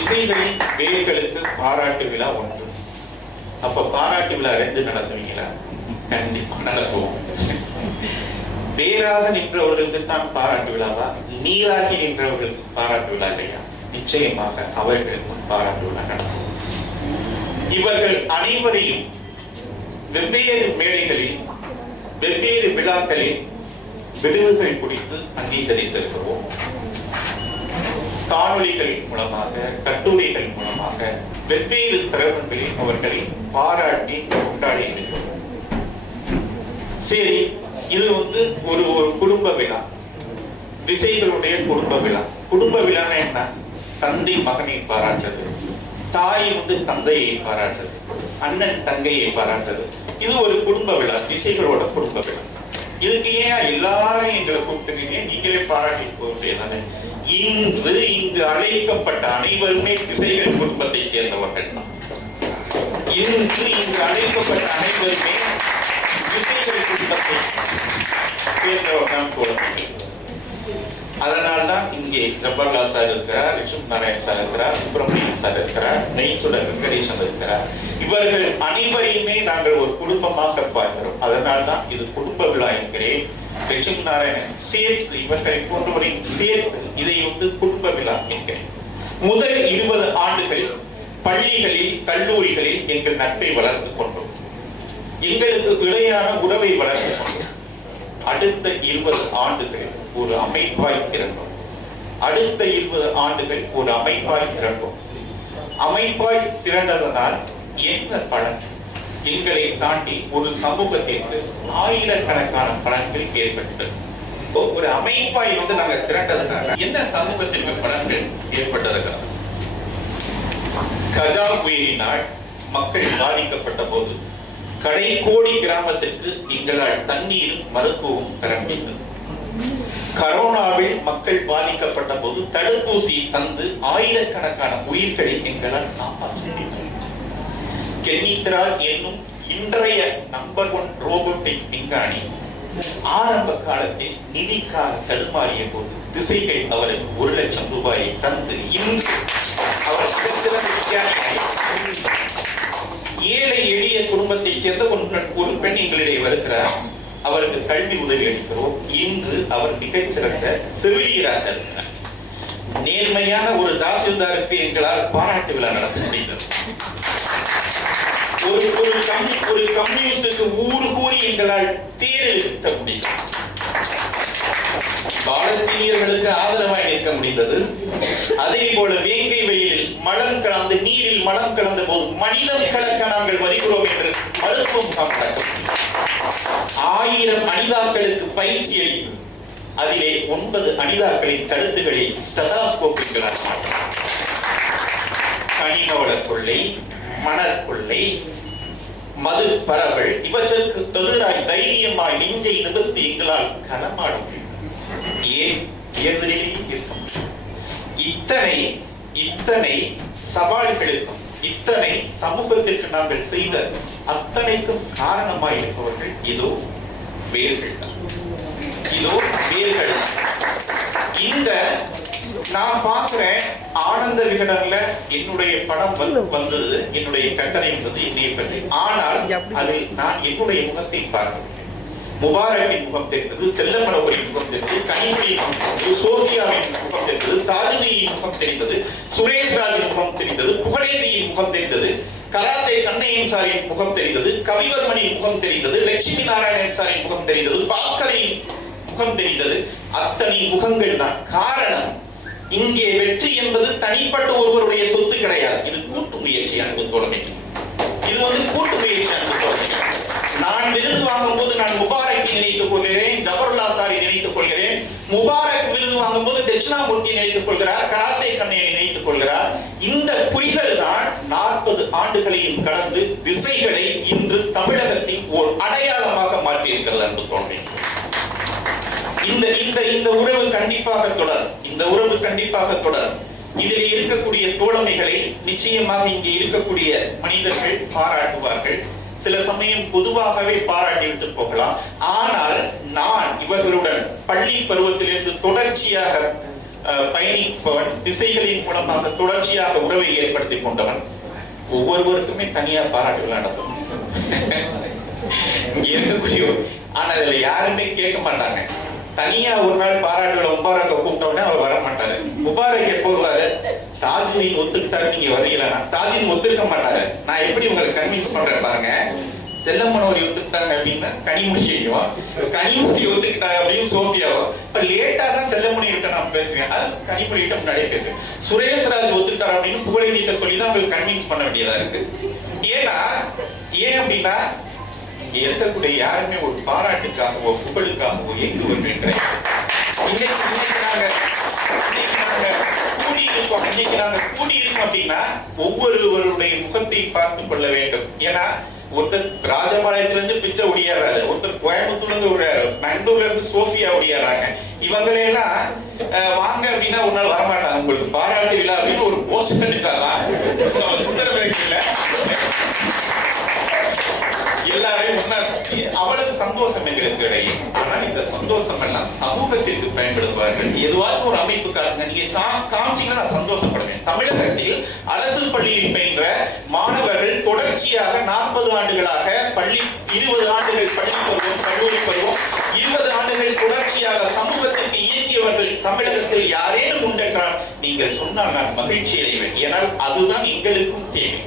திசைகளின் வேர்களுக்கு பாராட்டு விழா ஒன்று. அப்ப பாராட்டு விழா ரெண்டு நடத்துவீங்களா? கண்டிப்பா. நடத்துவோம். வேறாக நின்றவர்களுக்கு தான் பாராட்டு விழாவா? நீராகி நின்றவர்களுக்கு பாராட்டு விழா இல்லையா? நிச்சயமாக அவர்களுக்கு பாராட்டு விழா நடத்துவோம். இவர்கள் அனைவரையும் வெவ்வேறு மேடைகளில் வெவ்வேறு விழாக்களில் விடுவுகள் குறித்து அங்கீகரித்திருக்கிறோம். காணொளிகள் மூலமாக கட்டுரைகள் மூலமாக வெவ்வேறு தரவுகளில் அவர்களை பாராட்டி கொண்டாடி சரி இது வந்து ஒரு ஒரு குடும்ப விழா. திசைகளுடைய குடும்ப விழா. குடும்ப விழான்னா என்ன? தந்தை மகனை பாராட்டுறது. தாய் வந்து தந்தையை பாராட்டுறது. அண்ணன் தங்கையை பாராட்டுறது. இது ஒரு குடும்ப விழா. திசைகளோட குடும்ப விழா. இதுக்கு ஏன் எல்லாரும் எங்களை கூப்பிட்டுருக்கீங்க? நீங்களே பாராட்டி போக முடியாது இன்று இங்கு அழைக்கப்பட்ட அனைவருமே திசைகள் குடும்பத்தைச் சேர்ந்தவர்கள். தான் இன்று இங்கு அழைக்கப்பட்ட அனைவருமே திசைகள் குடும்பத்தை சேர்ந்தவர்கள் குழந்தைகள் அதனால்தான் இங்கே ஜப்பர்லா சார் இருக்கிறார் லட்சுமி நாராயண் சார் இருக்கிறார் சுப்பிரமணியன் சார் இருக்கிறார் நெய்ச்சுடர் வெங்கடேசன் இருக்கிறார். இவர்கள் அனைவரையுமே நாங்கள் ஒரு குடும்பமாக பார்க்கிறோம். அதனால்தான் இது குடும்ப விழா என்கிறேன். லட்சுமி நாராயணன் சேர்த்து இவர்களை போன்றவரை சேர்த்து இதை வந்து குடும்ப விழா என்கிறேன். முதல் இருபது ஆண்டுகள் பள்ளிகளில் கல்லூரிகளில் எங்கள் நட்பை வளர்த்து கொண்டோம். எங்களுக்கு இடையான உறவை வளர்த்து கொண்டோம். அடுத்த இருபது ஆண்டுகள் ஒரு அமைப்பாய் திரண்டோம் அடுத்த இருபது ஆண்டுகள் ஒரு அமைப்பாய் திரண்டோம் அமைப்பாய் திரண்டதனால் என்ன பலன்? எங்களை தாண்டி ஒரு சமூகத்திற்கு ஆயிரக்கணக்கான பலன்கள் ஏற்பட்டது. ஒரு அமைப்பாய் வந்து நாங்க திரண்டதுனால என்ன சமூகத்திற்கு பலன்கள் ஏற்பட்டிருக்கிறது கஜா புயலினால் மக்கள் பாதிக்கப்பட்ட போது கடைக்கோடி கிராமத்திற்கு எங்களால் தண்ணீரும் மருத்துவமும் பெற முடிந்தது. கரோனாவில் மக்கள் பாதிக்கப்பட்ட போது தடுப்பூசி தந்து ஆயிரக்கணக்கான உயிர்களை எங்களால் காப்பாற்ற முடிந்தது. கென்னித்ராஜ் என்னும் இன்றைய நம்பர் ஒன் ரோபோட்டிக் விஞ்ஞானி ஆரம்ப காலத்தில் நிதிக்காக தடுமாறிய போது திசைகள் அவருக்கு ஒரு லட்சம் ரூபாயை தந்து இன்று அவர் விஞ்ஞானியாய் ஏழை எளிய குடும்பத்தைச் சேர்ந்த ஒரு பெண்- ஒரு பெண் எங்களிடையே வருகிறார். அவருக்கு கல்வி உதவி அளிக்கிறோம். இன்று அவர் மிகச்சிறந்த செவிலியராக இருக்கிறார். நேர்மையான ஒரு தாசில்தாருக்கு எங்களால் பாராட்டு விழா நடத்த முடிந்தது ஒரு ஒரு கம்யூ ஒரு கம்யூனிஸ்டுக்கு ஊறு கூறி எங்களால் தேர் எழுத்த முடியும். பாலஸ்தீனியர்களுக்கு ஆதரவாய் நிற்க முடிந்தது. அதே போல வேங்கை வெயிலில் மலம் கலந்து நீரில் மலம் கலந்த போது மனிதம் கலக்க நாங்கள் வருகிறோம் என்று மருத்துவம் முகாம் ஆயிரம் அனிதாக்களுக்கு பயிற்சி அளித்து அதிலே ஒன்பது அனிதாக்களின் கருத்துக்களை ஸ்டெதாஸ்கோப்புகளால் மாற்றோம் கனிமவள கொள்ளை மணற்கொள்ளை மது பரவல் இவற்றிற்கு எதிராய் தைரியமாய் நெஞ்சை நிமிர்த்தி எங்களால் கனமாடும் ஏன் தேர்தலிலே இருக்க இத்தனை இத்தனை சவால்களுக்கும் இத்தனை சமூகத்திற்கு நாங்கள் செய்த அத்தனைக்கும் காரணமாய் இருப்பவர்கள் இதோ வேர்கள் இதோ வேர்கள் இந்த நான் பார்க்கிறேன் ஆனந்த விகடன்ல என்னுடைய படம் வந்து வந்தது என்னுடைய கட்டளை வந்தது என்னை பற்றி ஆனால் அது நான் என்னுடைய முகத்தை பார்க்கவில்லை முபாரக்கின் முகம் தெரிந்தது செல்லமலவரின் முகம் தெரிந்தது கனிமொழியின் முகம் தெரிந்தது சோபியாவின் முகம் தெரிந்தது தாஜுதியின் முகம் தெரிந்தது சுரேஷ் ராஜின் முகம் தெரிந்தது புகழேந்தியின் முகம் தெரிந்தது கராத்தே கண்ணையன் சாரின் முகம் தெரிந்தது கவிவர்மனின் முகம் தெரிந்தது லட்சுமி நாராயணன் சாரின் முகம் தெரிந்தது பாஸ்கரின் முகம் தெரிந்தது அத்தனை முகங்கள் தான் காரணம் இங்கே வெற்றி என்பது தனிப்பட்ட ஒருவருடைய சொத்து கிடையாது. இது கூட்டு முயற்சி அன்பு தோழமை இது வந்து கூட்டு முயற்சி அன்பு தோழமை நான் விருது வாங்கும் போது நான் முபாரக்கை நினைத்துக் கொள்கிறேன் ஜவஹர்லால் சாரி நினைத்துக் கொள்கிறேன். முபாரக் விருது வாங்கும் போது தட்சிணாமூர்த்தி நினைத்துக் கொள்கிறார் கராத்தே கண்ணையை நினைத்துக் கொள்கிறார். இந்த புரிதல் தான் நாற்பது ஆண்டுகளையும் கடந்து திசைகளை இன்று தமிழகத்தின் ஓர் அடையாளமாக மாற்றியிருக்கிறது அன்பு தோழமை இந்த இந்த இந்த உறவு கண்டிப்பாக தொடரும். இந்த உறவு கண்டிப்பாக தொடரும். இதில் இருக்கக்கூடிய தோழமைகளை நிச்சயமாக இங்கே இருக்கக்கூடிய மனிதர்கள் பாராட்டுவார்கள். சில சமயம் பொதுவாகவே பாராட்டிவிட்டு போகலாம். ஆனால் நான் இவர்களுடன் பள்ளி பருவத்திலிருந்து தொடர்ச்சியாக அஹ், பயணிப்பவன் திசைகளின் மூலமாக தொடர்ச்சியாக உறவை ஏற்படுத்தி கொண்டவன். ஒவ்வொருவருக்குமே தனியா பாராட்டுகள் நடக்கும் இங்க இருக்கக்கூடிய ஆனா இதுல யாருமே கேட்க மாட்டாங்க. தனியா ஒரு நாள் பாராட்டுகளை முபாரக்க கூப்பிட்ட உடனே அவர் வர மாட்டாரு. முபாரக் எப்போ வருவாரு நீங்க ஒத்துக்கிட்டாரு நீங்க வரீங்களா? தாஜின் ஒத்துக்க மாட்டாரு. நான் எப்படி உங்களை கன்வின்ஸ் பண்றேன் பாருங்க. செல்லம்மனவர் ஒத்துக்கிட்டாங்க அப்படின்னா கனிமொழியையும் கனிமொழி ஒத்துக்கிட்டாங்க அப்படின்னு சோஃபியாவும். இப்ப லேட்டா தான் செல்லமணி இருக்க நான் பேசுவேன். அது கனிமொழி கிட்ட முன்னாடியே பேசுவேன். சுரேஷ்ராஜ் ஒத்துக்கிட்டாரு அப்படின்னு புகழேந்திட்ட சொல்லி தான் உங்களுக்கு கன்வின்ஸ் பண்ண வேண்டியதா இருக்கு. ஏன்னா ஏன் அப்படின்னா இங்க இருக்கக்கூடிய யாருமே ஒரு பாராட்டுக்காகவோ புகழுக்காகவோ ஏங்குவது கிடையாது இன்னைக்கு இன்னைக்கு கூடி இருக்கோம் இன்னைக்கு நாங்க கூடி இருக்கோம் அப்படின்னா ஒவ்வொருவருடைய முகத்தை பார்த்து கொள்ள வேண்டும். ஏன்னா ஒருத்தர் ராஜபாளையத்திலிருந்து பிச்சை ஒடியாடுறாரு ஒருத்தர் கோயம்புத்தூர்ல இருந்து விடுறாரு பெங்களூர்ல இருந்து சோஃபியா ஒடியாடுறாங்க இவங்களே எல்லாம் அஹ், வாங்க அப்படின்னா ஒரு நாள் வரமாட்டாங்க. உங்களுக்கு பாராட்டு விழா அப்படின்னு ஒரு போஸ்ட் அடிச்சாலாம் சுந்தரவேக்கில அவ்வளவு சந்தோஷம் எங்களுக்கு கிடையாது ஆனால் இந்த சந்தோஷம் எல்லாம் சமூகத்திற்கு பயன்படுத்துவார்கள் எதுவாச்சும் ஒரு அமைப்பு காட்டுங்க நீங்க காமிச்சீங்கன்னா நான் சந்தோஷப்படுவேன். தமிழகத்தில் அரசு பள்ளியில் பயின்ற மாணவர்கள் தொடர்ச்சியாக நாற்பது ஆண்டுகளாக பள்ளி இருபது ஆண்டுகள் பள்ளி பருவம் கல்லூரி பருவம் இருபது ஆண்டுகள் தொடர்ச்சியாக சமூகத்திற்கு இயக்கியவர்கள் தமிழகத்தில் யாரேனும் உண்டென்றால் நீங்கள் சொன்னால் நான் மகிழ்ச்சி அடைவேன் ஏனால் அதுதான் எங்களுக்கும் தேவை.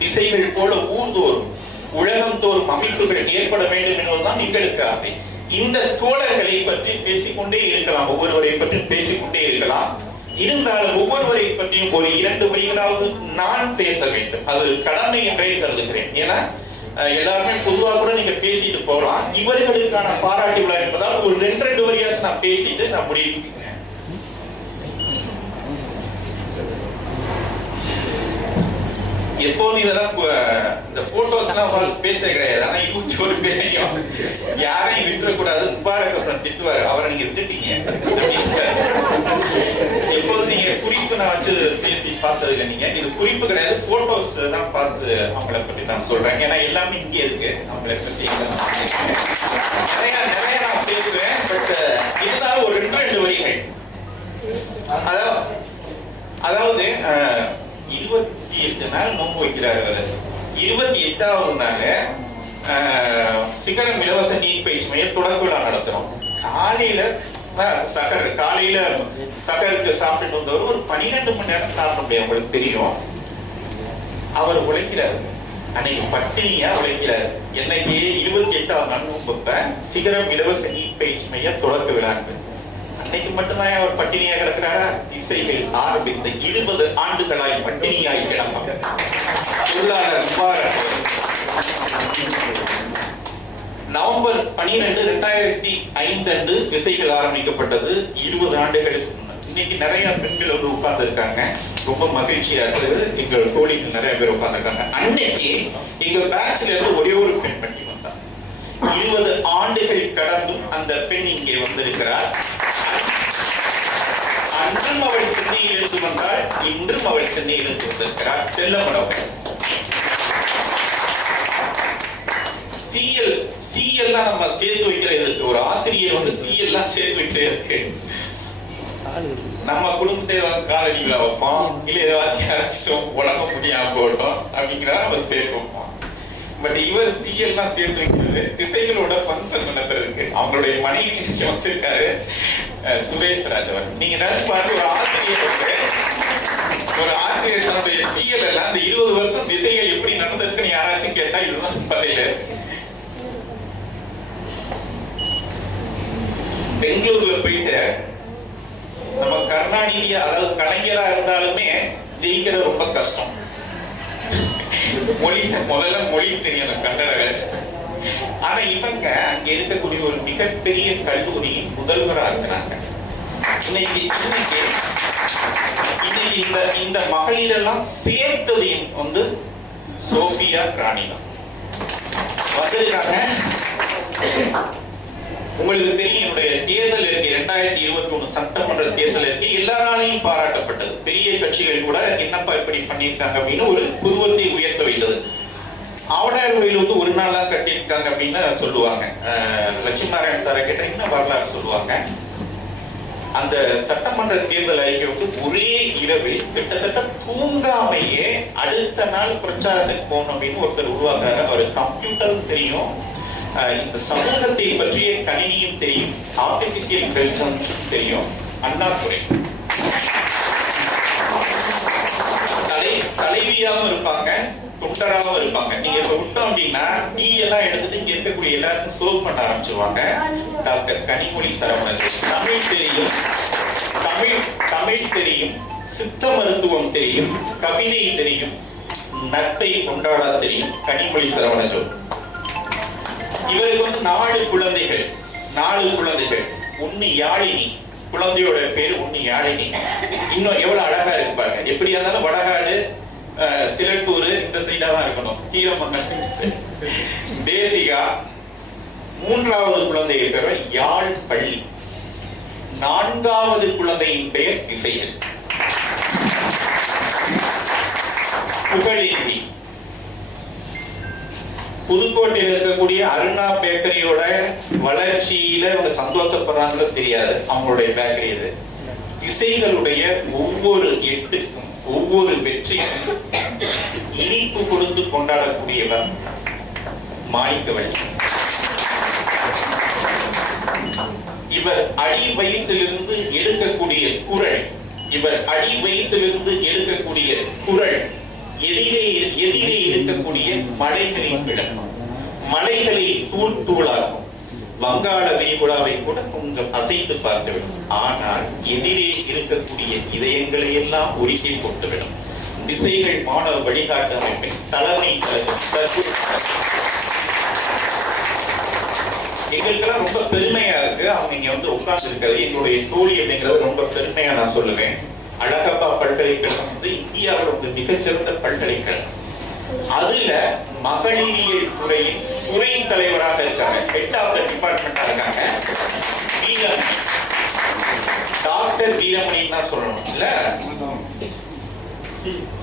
திசைகள் போல ஊர்ந்தோறும் உலகம் தோறும் அமைப்புகள் ஏற்பட வேண்டும் என்பதுதான் எங்களுக்கு ஆசை. இந்த தோழர்களை பற்றி பேசிக்கொண்டே இருக்கலாம். ஒவ்வொருவரை பற்றியும் பேசிக்கொண்டே இருக்கலாம். இருந்தாலும் ஒவ்வொருவரை பற்றியும் ஒரு இரண்டு வரிகளாவது நான் பேச வேண்டும். அது கடமை என்றே கருதுகிறேன். ஏன்னா எல்லாருமே பொதுவாக கூட நீங்க பேசிட்டு போகலாம். இவர்களுக்கான பாராட்டு விழா என்பதால் ஒரு ரெண்டு ரெண்டு வரியாச்சும் நான் பேசிட்டு நான் முடிவு பண்ணிக்கிறேன். எப்போதும் இதெல்லாம் இந்த போட்டோஸ் எல்லாம் பேச கிடையாது ஆனா இருபத்தி ஒரு பேரையும் யாரையும் விட்டுறக்கூடாது முபாரக் அப்புறம் திட்டுவாரு அவரை நீங்க விட்டுட்டீங்க இப்போது நீங்க குறிப்பு நான் வச்சு பேசி பார்த்தது நீங்க இது குறிப்பு கிடையாது போட்டோஸ் தான் பார்த்து அவங்கள பத்தி நான் சொல்றேன் ஏன்னா எல்லாமே இங்கே இருக்கு அவங்கள பத்தி நான் நிறைய நிறைய நான் பேசுவேன் பட் இருந்தாலும் ஒரு ரெண்டு ரெண்டு வரிகள் அதாவது அதாவது இருபத்தி எட்டு நாள் நோன்பு வைக்கிறார் அவர் இருபத்தி எட்டாவது நாள் சிகரம் இலவச நீர் பயிற்சி மையம் தொடக்க விழா நடத்துறோம். காலையில சகர் காலையில சகருக்கு சாப்பிட்டு வந்தவர் ஒரு பனிரெண்டு மணி நேரம் சாப்பிட முடியும் உங்களுக்கு தெரியும். அவர் உழைக்கிறார். அன்னைக்கு பட்டினியா உழைக்கிறார். என்னைக்கு இருபத்தி எட்டாவது நாள் நோன்பப்ப சிகரம் இலவச நீர் பயிற்சி மையம் தொடக்க விழா அன்னைக்கு மட்டும்தான் அவர் பட்டினியா கிடக்கிறாரா? திசைகள் ஆரம்பித்த இருபது ஆண்டுகளாய் பட்டினியாய் கிடப்பாங்க நவம்பர் பனிரெண்டு ரெண்டாயிரத்தி ஐந்து அன்று திசைகள் ஆரம்பிக்கப்பட்டது இருபது ஆண்டுகளுக்கு முன்னர். இன்னைக்கு நிறைய பெண்கள் வந்து உட்கார்ந்து இருக்காங்க ரொம்ப மகிழ்ச்சியா இருக்குது. எங்க தோழிகள் நிறைய பேர் உட்கார்ந்துருக்காங்க. அன்னைக்கு எங்க பேட்ச்ல இருந்து ஒரே ஒரு பெண் பண்ணி வந்தார். இருபது ஆண்டுகள் கடந்தும் அந்த பெண் இங்கே வந்திருக்கிறார். அன்றும் அவள் சென்னையில் இருந்து வந்தால் இன்றும் அவள் சென்னையில் இருந்து வந்திருக்கிறார். செல்லமடம் சிஎல் சிஎல்லாம் நம்ம சேர்த்து வைக்கிறதுக்கு ஒரு ஆசிரியர் வந்து சிஎல்லாம் சேர்த்து வைக்கிறதுக்கு நம்ம குடும்பத்தை ஏதாவது வைப்போம் இல்ல ஏதாச்சும் யாராச்சும் உடம்பு முடியாம போட்டோம் அப்படிங்கிறத நம்ம சேர்த்து வைப்போம். பட் இவர் சிஎல்லாம் சேர்த்து வைக்கிறது திசைகளோட ஃபங்க்ஷன் நடத்துறதுக்கு. அவங்களுடைய மனைவி வச்சிருக்காரு. வந்திருக்காரு சுரேஷ் ராஜ் நீங்க நினைச்சு பாருங்க ஒரு ஆசிரியர் வந்து ஒரு ஆசிரியர் தன்னுடைய சிஎல் எல்லாம் அந்த இருபது வருஷம் திசைகள் எப்படி நடந்திருக்குன்னு யாராச்சும் கேட்டா இதுதான் பதில் பெங்களூர்ல போயிட்டு நம்ம கருணாநிதி அதாவது கலைஞரா இருந்தாலுமே ஜெயிக்கிறது ரொம்ப கஷ்டம். மொழி முதல்ல மொழி தெரியணும் கன்னட ஆனா இவங்க அங்க இருக்கக்கூடிய ஒரு மிகப்பெரிய கல்லூரியின் முதல்வரா இருக்கிறாங்க. இன்னைக்கு இன்னைக்கு இன்னைக்கு இந்த இந்த மகளிர் எல்லாம் சேர்த்ததையும் வந்து சோபியா ராணி தான் வந்திருக்காங்க. உங்களுக்கு தெரியும் என்னுடைய தேர்தல் இருக்கு. இரண்டாயிரத்தி இருபத்தி ஒண்ணு சட்டமன்ற தேர்தல் இருக்கு. எல்லாராலையும் பாராட்டப்பட்டது. பெரிய கட்சிகள் கூட என்னப்பா இப்படி பண்ணியிருக்காங்க அப்படின்னு ஒரு குருவத்தை உயர்த்த வைத்தது. ஆவடார் கோயில் வந்து ஒரு நாளா கட்டியிருக்காங்க அப்படின்னு சொல்லுவாங்க. லட்சுமி நாராயண் சாரை கேட்டீங்கன்னா வரலாறு சொல்லுவாங்க? அந்த சட்டமன்ற தேர்தல் அறிக்கை வந்து ஒரே இரவில் கிட்டத்தட்ட தூங்காமையே அடுத்த நாள் பிரச்சாரத்துக்கு போகணும் அப்படின்னு ஒருத்தர் உருவாக்குறாரு. அவர் கம்ப்யூட்டரும் தெரியும். இந்த சமூகத்தை பற்றிய கணினியும் தெரியும். ஆர்டிபிஷியல் இன்டெலிஜென்ஸ் தெரியும். அண்ணாதுரை. தலை தலைவியாகவும் இருப்பாங்க. தொண்டராவும் இருப்பாங்க. நீங்க இப்ப விட்டோம் அப்படின்னா டீ எல்லாம் எடுத்துட்டு இங்க இருக்கக்கூடிய எல்லாருக்கும் சர்வ் பண்ண ஆரம்பிச்சிருவாங்க. டாக்டர் கனிமொழி சரவணன் தமிழ் தெரியும். தமிழ் தமிழ் தெரியும். சித்த மருத்துவம் தெரியும். கவிதை தெரியும். நட்பை கொண்டாட தெரியும். கனிமொழி சரவணன் இவருக்கு வந்து நாலு குழந்தைகள். நாலு குழந்தைகள். ஒன்னு யாழினி. குழந்தையோட பேர் ஒன்னு யாழினி. இன்னும் எவ்வளவு அழகா இருக்கு பாருங்க. எப்படியா இருந்தாலும் வடகாடு சிலட்டூர் இந்த சைடா தான் இருக்கணும். கீரமங்கலம் இந்த side. தேசிகா மூன்றாவது குழந்தையின் பெயர் யாழ் பள்ளி. நான்காவது குழந்தையின் பெயர் இசையல் புகழேந்தி. புதுக்கோட்டையில் இருக்கக்கூடிய அருணா பேக்கரியோட வளர்ச்சியில அவங்க சந்தோஷப்படுறாங்களோ தெரியாது. அவங்களுடைய பேக்கரி இது. திசைகளுடைய ஒவ்வொரு எட்டு ஒவ்வொரு வெற்றியும் இனிப்பு கொடுத்து கொண்டாடக்கூடியவர் மாணிக்கவள்ளி. இவர் அடி வயிற்றிலிருந்து எடுக்கக்கூடிய குரல் இவர் அடி வயிற்றிலிருந்து எடுக்கக்கூடிய குரல் எதிரே எதிரே இருக்கக்கூடிய மலைகளின் விடம். மலைகளை தூள் தூளாகும். வங்காள விரிகுடாவை கூட கொஞ்சம் அசைத்து பார்த்துவிடும் ஆனால் எதிரே இருக்கக்கூடிய இதயங்களை எல்லாம் உருக்கி போட்டுவிடும் திசைகள் மாணவ வழிகாட்டு அமைப்பின் தலைமை எங்களுக்கெல்லாம் ரொம்ப பெருமையா இருக்கு. அவங்க இங்க வந்து உட்கார்ந்து இருக்கிறது எங்களுடைய தோழி அப்படிங்கிறது ரொம்ப பெருமையா நான் சொல்லுவேன். அழகப்பா பல்கலைக்கழகம் வந்து இந்தியாவில் ஒரு மிகச்சிறந்த பல்கலைக்கழகம். அதுல மகளிரியல் துறையின் துறையின் தலைவராக இருக்காங்க. ஹெட் ஆஃப் த டிபார்ட்மெண்டா இருக்காங்க. வீரமணி டாக்டர் வீரமணின்னு தான் சொல்லணும். இல்ல?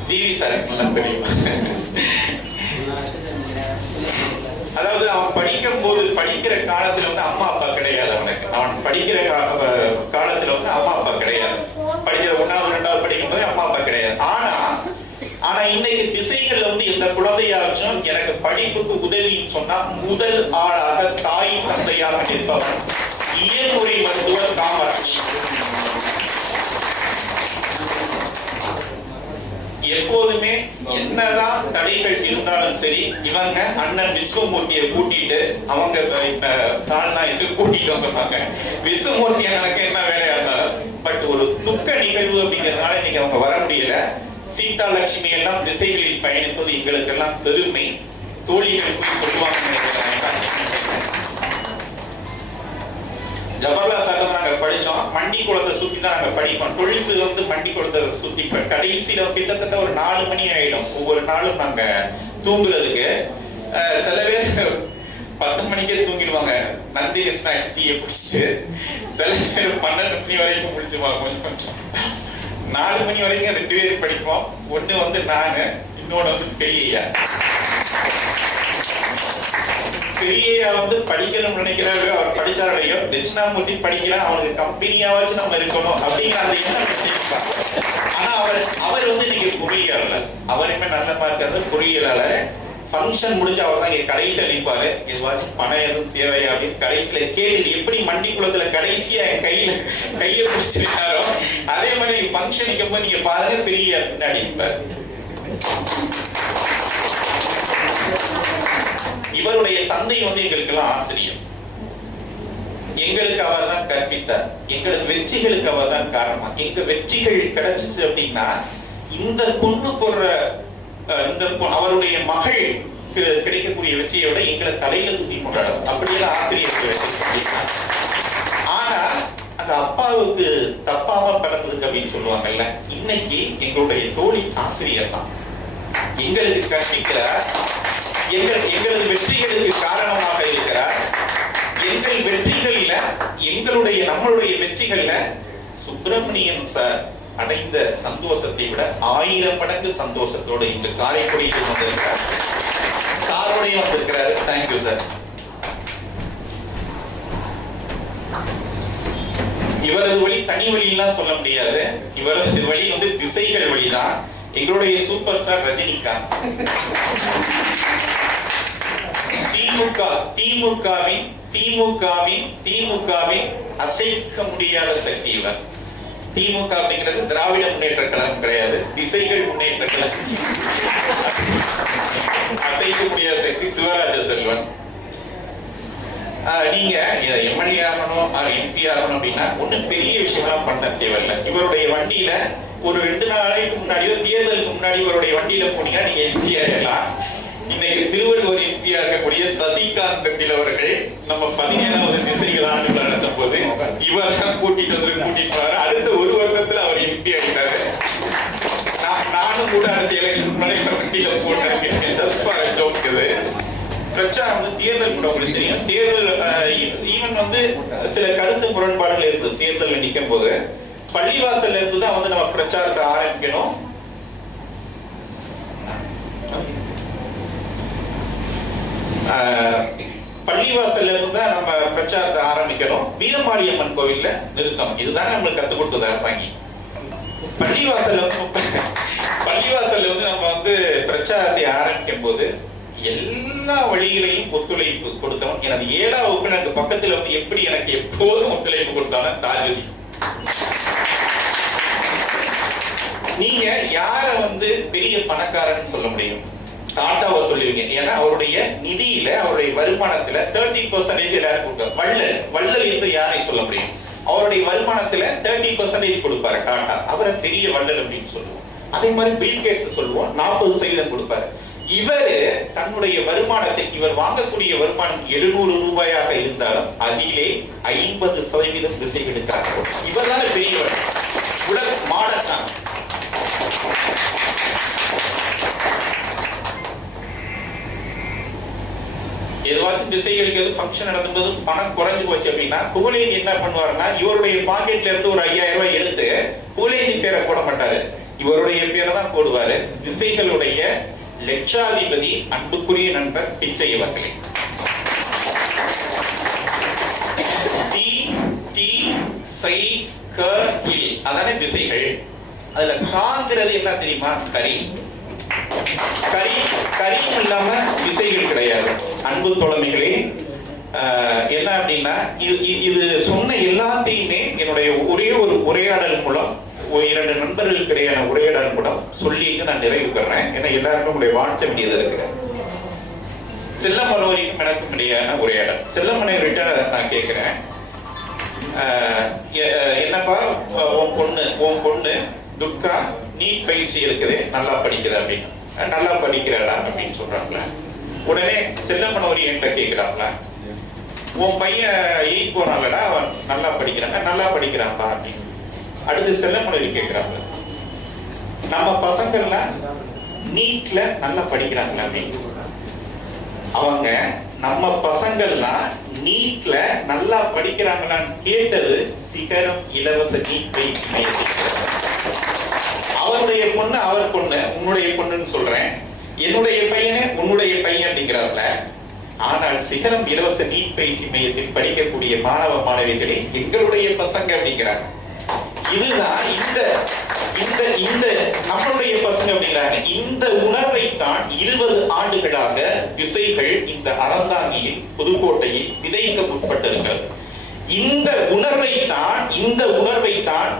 ஜிவி சார் தெரியும் அதாவது அவன் படிக்கும் போது படிக்கிற காலத்துல வந்து அம்மா அப்பா கிடையாது அவனுக்கு. அவன் படிக்கிற கா- காலத்துல வந்து அம்மா அப்பா கிடையாது. படிக்கிற ஒன்னாவது ரெண்டாவது படிக்கும் போது அம்மா அப்பா கிடையாது. ஆனா இன்னைக்கு திசைகள்ல வந்து எந்த குழந்தையாச்சும் எனக்கு படிப்புக்கு உதவின்னு சொன்னா முதல் ஆளாக தாய் தந்தையாக நிற்பவர். இயல்முறை மருத்துவர் காமராஜ். எப்போதுமே என்னதான் தடைகள் இருந்தாலும் சரி இவங்க அண்ணன் விஸ்வமூர்த்தியை கூட்டிட்டு அவங்க இப்ப கால்னா என்று கூட்டிட்டு வந்துருப்பாங்க விஸ்வமூர்த்தி எனக்கு என்ன வேலையா இருந்தாலும் பட் ஒரு துக்க நிகழ்வு அப்படிங்கறதுனால இன்னைக்கு அவங்க வர முடியல. சீதா லட்சுமி எல்லாம் திசைகளில் பயணிப்பது எங்களுக்கு எல்லாம் பெருமை. தோழிகள் சொல்லுவாங்க சொல்லுவாங்கன்னு நினைக்கிறேன் ஜவஹர்லால் சார்ல நாங்க படிச்சோம் மண்டி குளத்தை சுத்தி தான் நாங்க படிப்போம். டுவெல்த்து வந்து மண்டி குளத்தை சுத்தி கடைசியில கிட்டத்தட்ட ஒரு நாலு மணி ஆயிடும். ஒவ்வொரு நாளும் நாங்க தூங்குறதுக்கு. சில பேர் பத்து மணிக்கே தூங்கிடுவாங்க. நந்தி கிருஷ்ணா எக்ஸ்டியை குடிச்சு. சில பேர் பன்னெண்டு மணி வரைக்கும் முடிச்சுவாங்க கொஞ்சம் கொஞ்சம். நாலு மணி வரைக்கும் ரெண்டு பேர் படிப்போம். ஒண்ணு வந்து நானு இன்னொன்னு வந்து பெரியய்யா. பெரியய்யா வந்து படிக்கணும்னு நினைக்கிறாரு. அவர் படிச்சாரையோ தட்சிணாமூர்த்தி படிக்கலாம் அவனுக்கு கம்பெனியாவாச்சும் நம்ம இருக்கணும் அப்படிங்கிற அந்த எண்ணம் ஆனா அவர் அவர் வந்து இன்னைக்கு பொறியியலாளர் அவருமே நல்ல மார்க் வந்து பொறியியலாளர் ஃபங்க்ஷன் முடிஞ்சு அவர் தான் இங்க கடைசியில் நிற்பாரு. எதுவாச்சும் பணம் எதுவும் தேவையா அப்படின்னு கடைசியில கேட்டு எப்படி மண்டி குளத்துல கடைசியா என் கையில கையை பிடிச்சிருக்காரோ அதே மாதிரி ஃபங்க்ஷனுக்கு நிற்கும்போது நீங்க பாருங்க பெரிய பின்னாடி நிற்பாரு. இவருடைய தந்தை வந்து எங்களுக்கெல்லாம் ஆசிரியர். எங்களுக்கு அவர் தான் கற்பித்தார். எங்களது வெற்றிகளுக்கு அவர் தான் காரணம். எங்க வெற்றிகள் கிடைச்சிச்சு அப்படின்னா இந்த பொண்ணு போடுற இந்த அவருடைய மகள் கிடைக்கக்கூடிய வெற்றியை விட எங்களை தலையில தூக்கி கொண்டாடும் அப்படியெல்லாம் ஆசிரியர்கள் ஆனா அந்த அப்பாவுக்கு தப்பாம பிறந்ததுக்கு அப்படின்னு சொல்லுவாங்கல்ல இன்னைக்கு எங்களுடைய தோழி ஆசிரியர் தான். எங்களுக்கு கற்பிக்கிறார். எங்கள் எங்களது வெற்றிகளுக்கு காரணமாக இருக்கிறார். எங்கள் வெற்றிகள்ல எங்களுடைய நம்மளுடைய வெற்றிகள்ல சுப்பிரமணியன் சார் அடைந்த சந்தோஷத்தை விட ஆயிரம் மடங்கு சந்தோஷத்தோடு இன்று காரைக்குடியில் வந்திருக்கிறார். சாரோடையும் வந்திருக்கிறாரு. தேங்க்யூ சார் இவரது வழி தனி வழியெல்லாம் சொல்ல முடியாது. இவரது வழி வந்து திசைகள் வழிதான். எங்களுடைய சூப்பர் ஸ்டார் ரஜினிகாந்த். திமுக திமுகவின் திமுகவின் திமுகவின் அசைக்க முடியாத சக்தி இவர். திமுக அப்படிங்கிறது திராவிட முன்னேற்ற கழகம் கிடையாது. திசைகள் முன்னேற்ற கழகம். அசைக்க முடியாத. சக்தி சிவராஜ செல்வன். ஆஹ் நீங்க எம்எல்ஏ ஆகணும் எம்பி ஆகணும் அப்படின்னா ஒண்ணும் பெரிய விஷயம்லாம் பண்ண தேவையில்லை. இவருடைய வண்டியில ஒரு ரெண்டு நாளைக்கு முன்னாடியோ தேர்தலுக்கு முன்னாடி இவருடைய வண்டியில போனீங்கன்னா நீங்க எம்பி ஆகலாம் இன்னைக்கு திருவள்ளுவர் எம்பியா இருக்கக்கூடிய சசிகாந்த் செந்தில் அவர்கள் நம்ம பதினேழாவது திசைகள் ஆண்டு நடத்தும் போது இவர் தான் கூட்டிட்டு வந்து கூட்டிட்டு வர அடுத்த ஒரு வருஷத்துல அவர் எம்பி ஆகிட்டாரு நானும் கூட அடுத்த எலெக்ஷன் முன்னாடி வண்டியில போட்டிருக்கேன். ஜஸ்ட் ஃபார் ஜோக் இது. பிரச்சாரம் வந்து தேர்தல் கூட உங்களுக்கு தெரியும். தேர்தல் ஈவன் வந்து சில கருத்து முரண்பாடுகள் இருந்தது தேர்தல் நிற்கும் போது. பள்ளிவாசல்ல இருந்து தான் வந்து நம்ம பிரச்சாரத்தை ஆரம்பிக்கணும். ஆஹ், பள்ளிவாசல்ல இருந்து தான் நம்ம பிரச்சாரத்தை ஆரம்பிக்கணும். வீரமாரியம்மன் கோவில்ல நிறுத்தம். இதுதான் நம்மளுக்கு கத்து கொடுத்தது அரசாங்கி பள்ளிவாசல்ல வந்து பள்ளிவாசல்ல வந்து நம்ம வந்து பிரச்சாரத்தை ஆரம்பிக்கும் போது எல்லா வழிகளையும் ஒத்துழைப்பு கொடுத்தவன். எனது ஏழாவுக்கு வகுப்பு எனக்கு பக்கத்துல வந்து எப்படி எனக்கு எப்போதும் ஒத்துழைப்பு கொடுத்தாலும் தாஜதி. நீங்க யார வந்து பெரிய பணக்காரன்னு சொல்ல முடியும்? டாட்டாவை சொல்லுவீங்க ஏன்னா அவருடைய நிதியில அவருடைய வருமானத்துல தேர்ட்டி பர்சன்டேஜ் எல்லாரும் கொடுக்க வள்ளல் வள்ளல் என்று யாரை சொல்ல முடியும்? அவருடைய வருமானத்துல தேர்ட்டி பர்சன்டேஜ் கொடுப்பாரு டாட்டா அவரை பெரிய வள்ளல் அப்படின்னு சொல்லுவோம். அதே மாதிரி பில் கேட்ஸ் சொல்லுவோம். நாற்பது சதவீதம் கொடுப்பாரு. இவர் தன்னுடைய வருமானத்தை இவர் வாங்கக்கூடிய வருமானம் எழுநூறு ரூபாயாக இருந்தாலும் அதிலே ஐம்பது சதவீதம் திசைகளுக்காக இவர் தான் பெரியவர். உலக மாடஸ்தான். எதுவாச்சும் திசைகளுக்கு எதுவும் ஃபங்க்ஷன் நடக்கும்போது பணம் குறைஞ்சு போச்சு அப்படின்னா புகழேந்தி என்ன பண்ணுவாருன்னா இவருடைய பாக்கெட்ல இருந்து ஒரு ஐயாயிரம் ரூபாய் எடுத்து புகழேந்தி பேரை போட மாட்டாரு. இவருடைய பேரை தான் போடுவாரு. திசைகளுடைய லட்சாதிபதி அன்புக்குரிய நண்பர் பிச்சை அவர்களே தி தி சை க இல். அதானே திசைகள். அதுல காங்கிறது என்ன தெரியுமா? கரி. கரி கரியும் இல்லாம இசைகள் கிடையாது. அன்பு தோழமைகளே என்ன அப்படின்னா இது இது- சொன்ன எல்லாத்தையுமே என்னுடைய ஒரே ஒரு உரையாடல் மூலம் இரண்டு நண்பர்களுக்கு இடையான உரையாடல் மூலம் சொல்லிட்டு நான் நிறைவு பெறேன். ஏன்னா எல்லாருக்கும் உங்களுடைய வாழ்த்த வேண்டியது இருக்கிறேன் செல்லமனோரிக்கும் எனக்கும் இடையான உரையாடல். செல்லமனோரிட்ட நான் கேட்கிறேன். என்னப்பா உன் பொண்ணு உன் பொண்ணு துர்கா நீட் பயிற்சி எடுக்குது நல்லா படிக்குது அப்படின்னு. நல்லா படிக்கிறாடா அப்படின்னு சொல்றாங்களா உடனே செல்லமனோரி என்கிட்ட கேட்கிறாங்கள உன் பையன் எயிட் போறான்லடா அவன் நல்லா படிக்கிறாங்க நல்லா படிக்கிறான்பா அப்படின்னு. அடுத்து செல்லமனோரி கேட்கிறாங்க நம்ம பசங்கள்லாம் நீட்ல நல்லா படிக்கிறாங்களா அப்படின்னு. அவங்க நம்ம பசங்கள்லாம் நீட்ல நல்லா படிக்கிறாங்களான்னு கேட்டது சிகரம் இலவச நீட் பயிற்சி மையத்தில் அவருடைய பொண்ணு அவர் பொண்ணு உன்னுடைய பொண்ணுன்னு சொல்றேன். என்னுடைய பையனே உன்னுடைய பையன் அப்படிங்கிறார்ல. ஆனால் சிகரம் இலவச நீட் பயிற்சி மையத்தில் படிக்கக்கூடிய மாணவ மாணவிகளே எங்களுடைய பசங்க அப்படிங்கிறாங்க இதுதான் இந்த இந்த இந்த நம்மளுடைய பசங்க அப்படிங்கிறாங்க. இந்த உணர்வை தான் இருபது ஆண்டுகளாக திசைகள் இந்த அறந்தாங்கியில் புதுக்கோட்டையில் விதைக்க முற்பட்டிருக்கிறது இந்த உணர்வை தான் இந்த உணர்வை தான்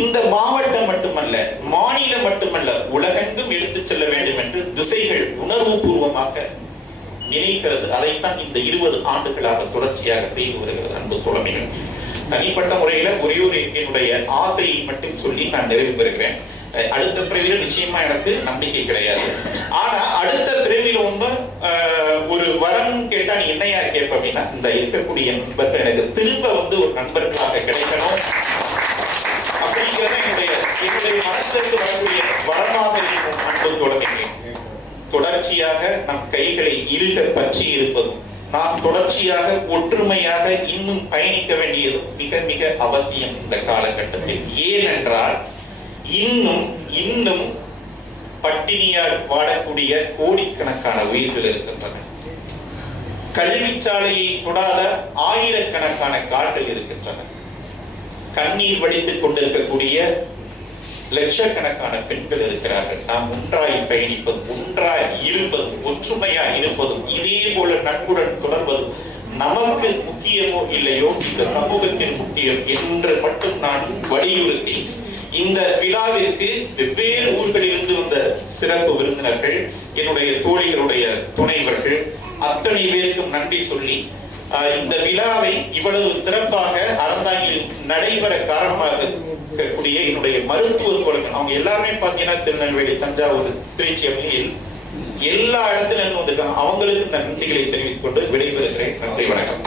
இந்த மாவட்டம் மட்டுமல்ல மாநிலம் மட்டுமல்ல உலகெங்கும் எடுத்துச் செல்ல வேண்டும் என்று திசைகள் உணர்வு பூர்வமாக நினைக்கிறது. அதைத்தான் இந்த இருபது ஆண்டுகளாக தொடர்ச்சியாக செய்து வருகிறது அன்பு தோழமைகள். தனிப்பட்ட முறையில ஒரே ஒரு என்னுடைய ஆசையை மட்டும் சொல்லி நான் நிறைவு பெறுகிறேன் அடுத்த பிறவில நிச்சயமா எனக்கு நம்பிக்கை கிடையாது. ஆனா அடுத்த பிறவில ரொம்ப ஒரு வரம் கேட்டா நீ என்னையா கேட்ப அப்படின்னா இந்த இருக்கக்கூடிய நண்பர்கள் எனக்கு திரும்ப வந்து ஒரு நண்பர்களாக கிடைக்கணும். அப்படிங்கிறத என்னுடைய என்னுடைய மனதிற்கு வரக்கூடிய வரமாக இருக்கும் அன்பு தொடர்ச்சியாக நம் கைகளை இருக பற்றி இருப்பதும் நாம் தொடர்ச்சியாக ஒற்றுமையாக இன்னும் பயணிக்க வேண்டியது மிக மிக அவசியம் இந்த காலகட்டத்தில். ஏனென்றால் இன்னும் இன்னும் பட்டினியால் வாடக்கூடிய கோடிக்கணக்கான உயிர்கள் இருக்கின்றன. கல்வி சாலையை தொடாத ஆயிரக்கணக்கான கார்கள் இருக்கின்றன. கண்ணீர் வடித்துக் கொண்டிருக்கக்கூடிய லட்சக்கணக்கான பெண்கள் இருக்கிறார்கள். நாம் ஒன்றாய் பயணிப்பதும் ஒன்றாய் இருப்பதும் ஒற்றுமையாய் இருப்பதும் இதே போல நட்புடன் தொடர்வதும் நமக்கு முக்கியமோ இல்லையோ இந்த சமூகத்தின் முக்கியம் என்று மட்டும் நான் வலியுறுத்தி இந்த விழாவிற்கு வெவ்வேறு ஊர்களிலிருந்து வந்த சிறப்பு விருந்தினர்கள் என்னுடைய தோழிகளுடைய துணைவர்கள் அத்தனை பேருக்கும் நன்றி சொல்லி இந்த விழாவை இவ்வளவு சிறப்பாக அறந்தாங்கில் நடைபெற காரணமாக இருக்கக்கூடிய என்னுடைய மருத்துவ குழுக்கள் அவங்க எல்லாருமே பார்த்தீங்கன்னா திருநெல்வேலி தஞ்சாவூர் திருச்சி அப்படியில் எல்லா இடத்துல இருந்து வந்திருக்காங்க. அவங்களுக்கு இந்த நன்றிகளை தெரிவித்துக் கொண்டு விடைபெறுகிறேன். நன்றி வணக்கம்.